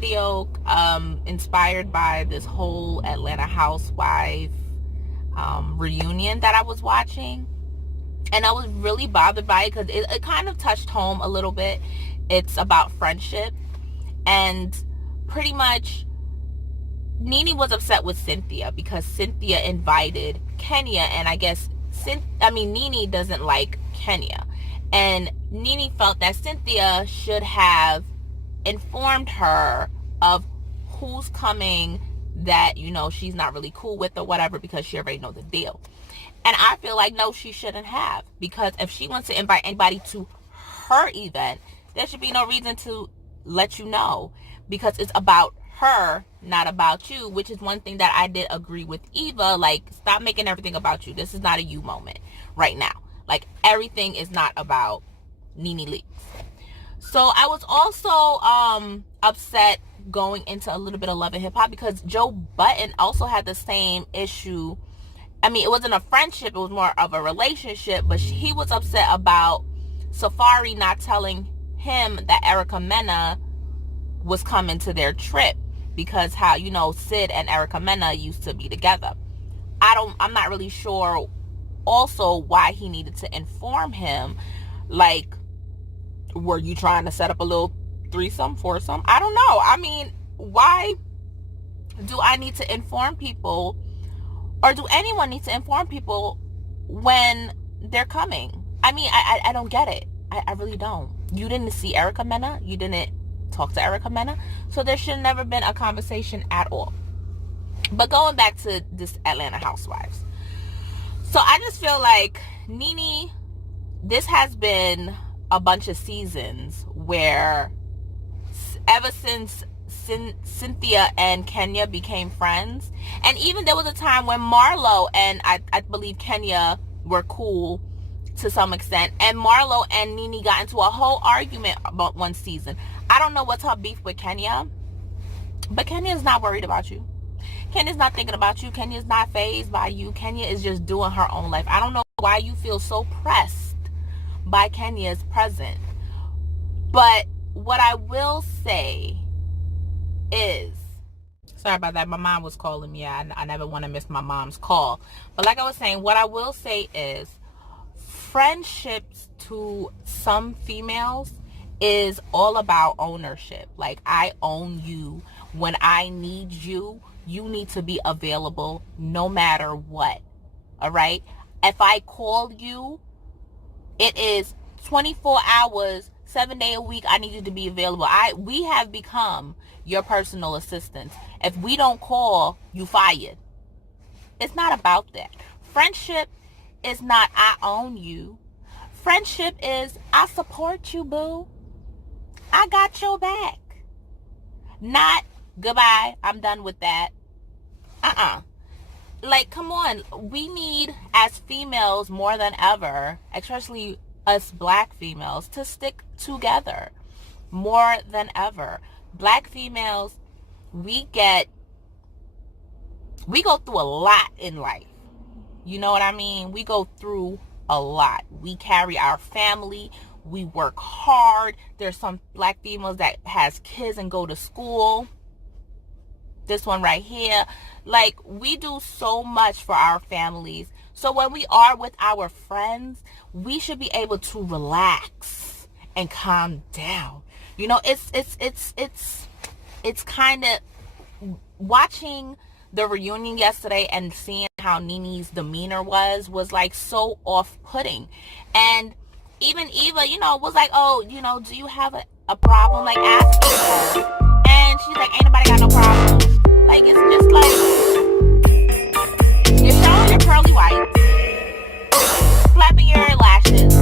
video inspired by this whole Atlanta Housewife reunion that I was watching, and I was really bothered by it because it kind of touched home a little bit. It's about friendship, and pretty much Nene was upset with Cynthia because Cynthia invited Kenya, and I guess Nene doesn't like Kenya, and Nene felt that Cynthia should have informed her of who's coming that, she's not really cool with or whatever, because she already knows the deal. And I feel like, no, she shouldn't have, because if she wants to invite anybody to her event, there should be no reason to let you know, because it's about her, not about you, which is one thing that I did agree with Eva. Like, stop making everything about you. This is not a you moment right now. Like, everything is not about Nene Leakes. So I was also upset going into a little bit of Love and Hip Hop because Joe Budden also had the same issue. I mean, it wasn't a friendship, it was more of a relationship, but he was upset about Safari not telling him that Erica Mena was coming to their trip, because how, Sid and Erica Mena used to be together. I'm not really sure also why he needed to inform him. Like, were you trying to set up a little threesome, foursome? I don't know. I mean, why do I need to inform people, or do anyone need to inform people when they're coming? I mean, I don't get it. I really don't. You didn't see Erica Mena. You didn't talk to Erica Mena. So there should never been a conversation at all. But going back to this Atlanta Housewives. So I just feel like Nene, this has been a bunch of seasons where ever since Cynthia and Kenya became friends, and even there was a time when Marlo and I believe Kenya were cool to some extent, and Marlo and Nene got into a whole argument about one season. I don't know what's her beef with Kenya, but Kenya's not worried about you. Kenya's not thinking about you. Kenya's not fazed by you. Kenya is just doing her own life. I don't know why you feel so pressed by Kenya's presence. But what I will say is, sorry about that, my mom was calling me. I never want to miss my mom's call. But like I was saying, what I will say is, friendships to some females is all about ownership. Like, I own you. When I need you, you need to be available no matter what. All right? If I call you, it is 24 hours, 7 days a week. I need you to be available. We have become your personal assistants. If we don't call, you fired. It's not about that. Friendship is not I own you. Friendship is I support you, boo. I got your back. Not goodbye, I'm done with that. Like, come on. We need, as females more than ever, especially us black females, to stick together more than ever. Black females, we go through a lot in life. You know what I mean? We go through a lot. We carry our family. We work hard. There's some black females that has kids and go to school. This one right here. Like, we do so much for our families. So when we are with our friends, we should be able to relax and calm down. It's kind of, watching the reunion yesterday and seeing how Nene's demeanor was like so off-putting. And even Eva, was like, oh, do you have a problem? Like, asking her. And she's like, ain't nobody got no problem. Like, it's just like, you're showing your pearly whites, flapping your lashes,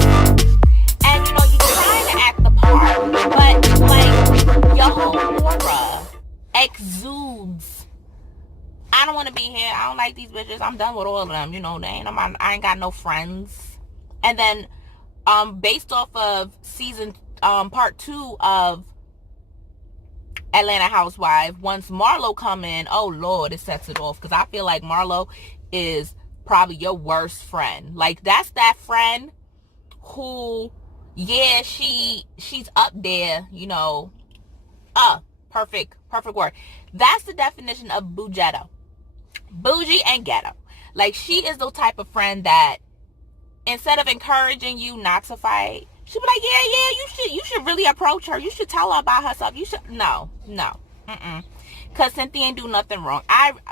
and, you're trying to act the part, but, like, your whole aura exudes, I don't want to be here. I don't like these bitches. I'm done with all of them. I ain't got no friends. And then, based off of season, part 2 of Atlanta Housewives, once Marlo come in, oh Lord, it sets it off. Because I feel like Marlo is probably your worst friend. Like, that's that friend who, yeah, she's up there, Perfect word. That's the definition of bougetto. Bougie and ghetto. Like, she is the type of friend that instead of encouraging you not to fight, she'll be like, yeah, you should really approach her. You should tell her about herself. You should, no. Because Cynthia ain't do nothing wrong.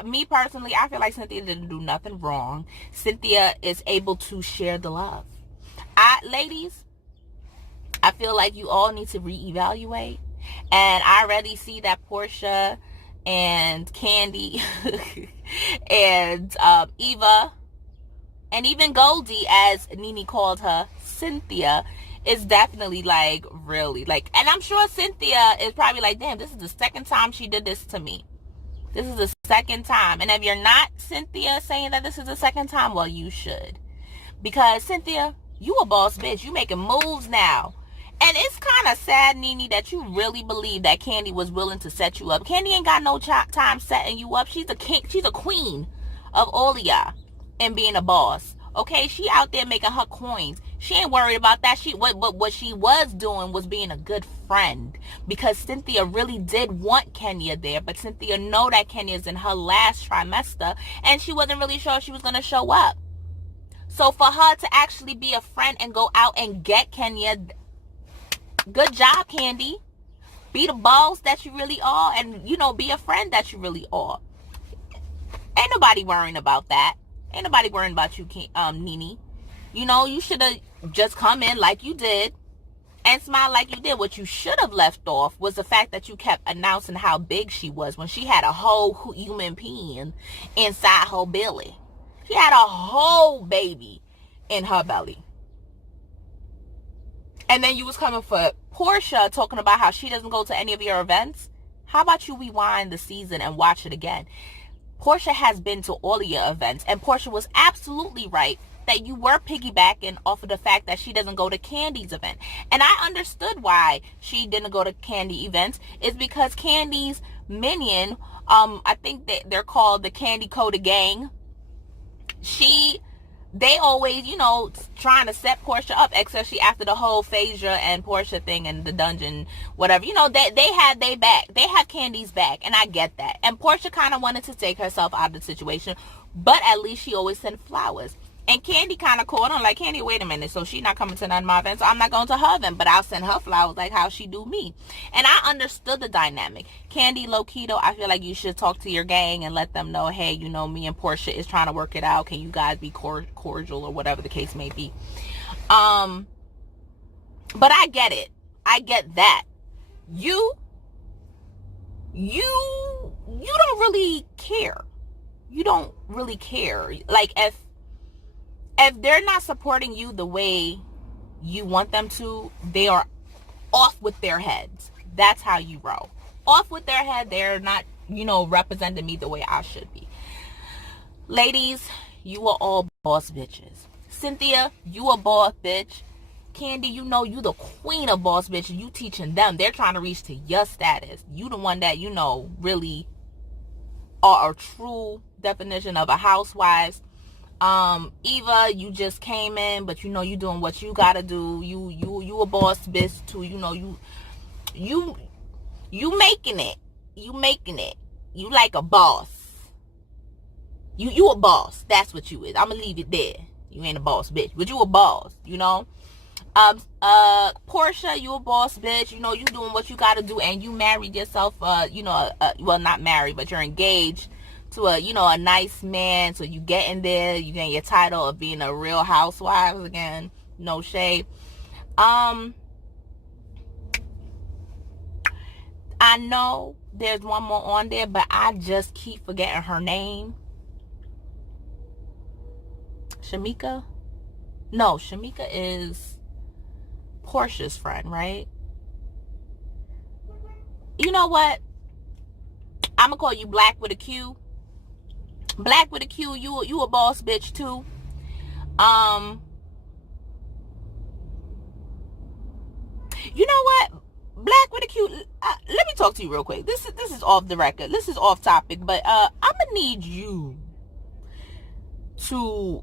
Me personally, I feel like Cynthia didn't do nothing wrong. Cynthia is able to share the love. Ladies, I feel like you all need to reevaluate. And I already see that Portia and Candy and Eva and even Goldie, as Nene called her, Cynthia, is definitely like, really, like, and I'm sure Cynthia is probably like, damn, this is the second time she did this to me. This is the second time. And if you're not Cynthia saying that this is the second time, well, you should. Because Cynthia, you a boss bitch. You making moves now. And it's kind of sad, Nene, that you really believe that Candy was willing to set you up. Candy ain't got no time setting you up. She's a king. She's a queen of all of y'all and being a boss. Okay, she out there making her coins. She ain't worried about that. What she was doing was being a good friend, because Cynthia really did want Kenya there, but Cynthia know that Kenya's in her last trimester, and she wasn't really sure she was gonna show up. So for her to actually be a friend and go out and get Kenya, good job, Candy. Be the boss that you really are, and be a friend that you really are. Ain't nobody worrying about that. Ain't nobody worrying about you, Nene. You should have just come in like you did and smile like you did. What you should have left off was the fact that you kept announcing how big she was when she had a whole human being inside her belly. She had a whole baby in her belly. And then you was coming for Portia, talking about how she doesn't go to any of your events. How about you rewind the season and watch it again? Portia has been to all of your events, and Portia was absolutely right that you were piggybacking off of the fact that she doesn't go to Candy's event. And I understood why she didn't go to Candy events. It's because Candy's minion, I think that they're called the Candy Coda Gang. They always, trying to set Portia up, especially after the whole Phaedra and Portia thing and the dungeon, whatever. They had their back. They have Candy's back, and I get that. And Portia kind of wanted to take herself out of the situation, but at least she always sent flowers. And Candy kind of caught on, like, Candy, wait a minute, so she's not coming to none of my events, so I'm not going to her event, but I'll send her flowers like how she do me. And I understood the dynamic. Candy, Loquito, I feel like you should talk to your gang and let them know, hey, me and Portia is trying to work it out. Can you guys be cordial or whatever the case may be? But I get it. I get that. You don't really care. You don't really care. Like, if they're not supporting you the way you want them to, they are off with their heads. That's how you roll. Off with their head. They're not, representing me the way I should be. Ladies, you are all boss bitches. Cynthia, you a boss bitch. Candy, you the queen of boss bitches. You teaching them. They're trying to reach to your status. You the one that, really are a true definition of a housewives. Eva, you just came in, but you doing what you gotta do. You a boss bitch too. You making it. You making it. You like a boss. You a boss. That's what you is. I'm gonna leave it there. You ain't a boss bitch, but you a boss. Portia, you a boss bitch. You doing what you gotta do, and you married yourself. Well, not married, but you're engaged to a nice man, so you get in there, you get your title of being a real housewives again. No shade. I know there's one more on there, but I just keep forgetting her name. Shamika? No, Shamika is Portia's friend, right? You know what? I'm gonna call you Black with a Q. Black with a Q, you a boss bitch too. You know what? Black with a Q. Let me talk to you real quick. This is off the record. This is off topic, but I'm gonna need you to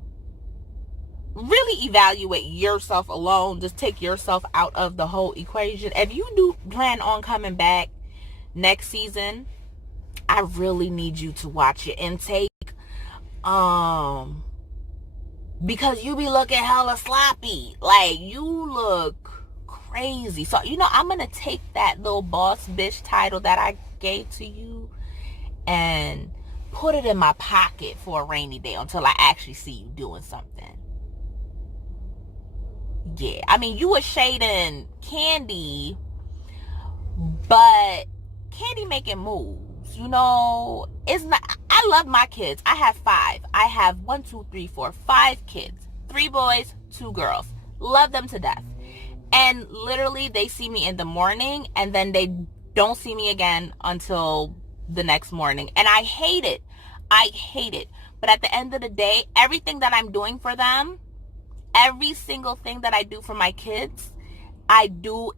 really evaluate yourself alone. Just take yourself out of the whole equation. If you do plan on coming back next season, I really need you to watch your intake. Because you be looking hella sloppy. Like, you look crazy. So, I'm going to take that little boss bitch title that I gave to you and put it in my pocket for a rainy day until I actually see you doing something. Yeah. I mean, you were shading Candy, but Candy making moves. It's not. I love my kids. I have 5. I have 5 kids. 3 boys, 2 girls. Love them to death. And literally, they see me in the morning, and then they don't see me again until the next morning. And I hate it. I hate it. But at the end of the day, everything that I'm doing for them, every single thing that I do for my kids, I do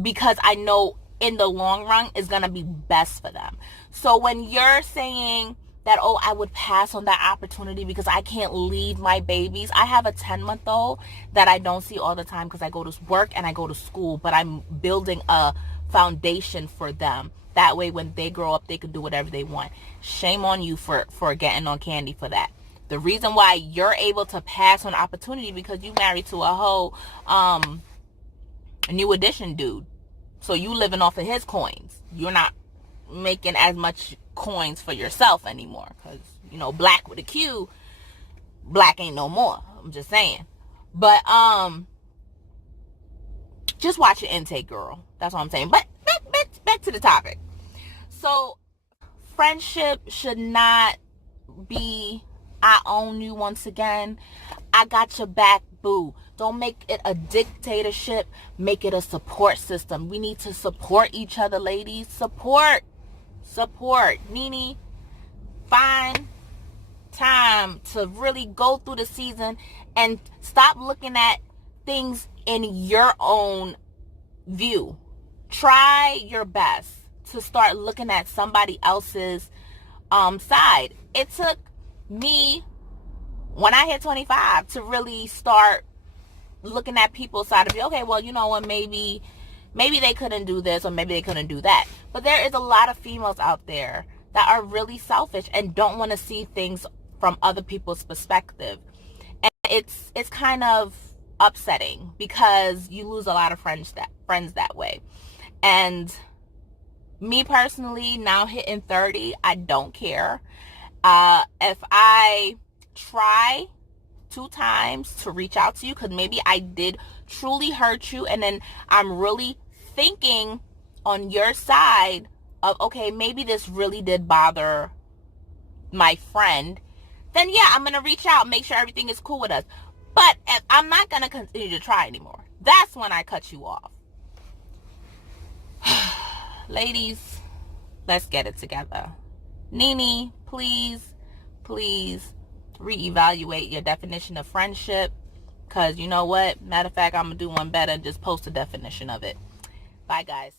because I know in the long run is going to be best for them. So when you're saying that, oh, I would pass on that opportunity because I can't leave my babies. I have a 10-month-old that I don't see all the time because I go to work and I go to school, but I'm building a foundation for them. That way when they grow up, they can do whatever they want. Shame on you for getting on Candy for that. The reason why you're able to pass on opportunity because you married to a whole New Edition dude. So you living off of his coins. You're not making as much coins for yourself anymore. Because, black with a Q, black ain't no more. I'm just saying. But, just watch your intake, girl. That's what I'm saying. But back to the topic. So, friendship should not be, I own you once again. I got your back, boo. Don't make it a dictatorship. Make it a support system. We need to support each other, ladies. Support. Nene, find time to really go through the season and stop looking at things in your own view. Try your best to start looking at somebody else's side. It took me, when I hit 25, to really start looking at people's side of it. Okay, well, you know what, maybe they couldn't do this or maybe they couldn't do that. But there is a lot of females out there that are really selfish and don't want to see things from other people's perspective. And it's kind of upsetting because you lose a lot of friends that way. And me personally, now hitting 30, I don't care. If I try 2 times to reach out to you because maybe I did truly hurt you, and then I'm really thinking on your side of, okay, maybe this really did bother my friend, then yeah, I'm going to reach out, make sure everything is cool with us. But if I'm not going to continue to try anymore, that's when I cut you off. Ladies, let's get it together. Nene, please reevaluate your definition of friendship, because you know what? Matter of fact, I'm going to do one better and just post a definition of it. Bye, guys.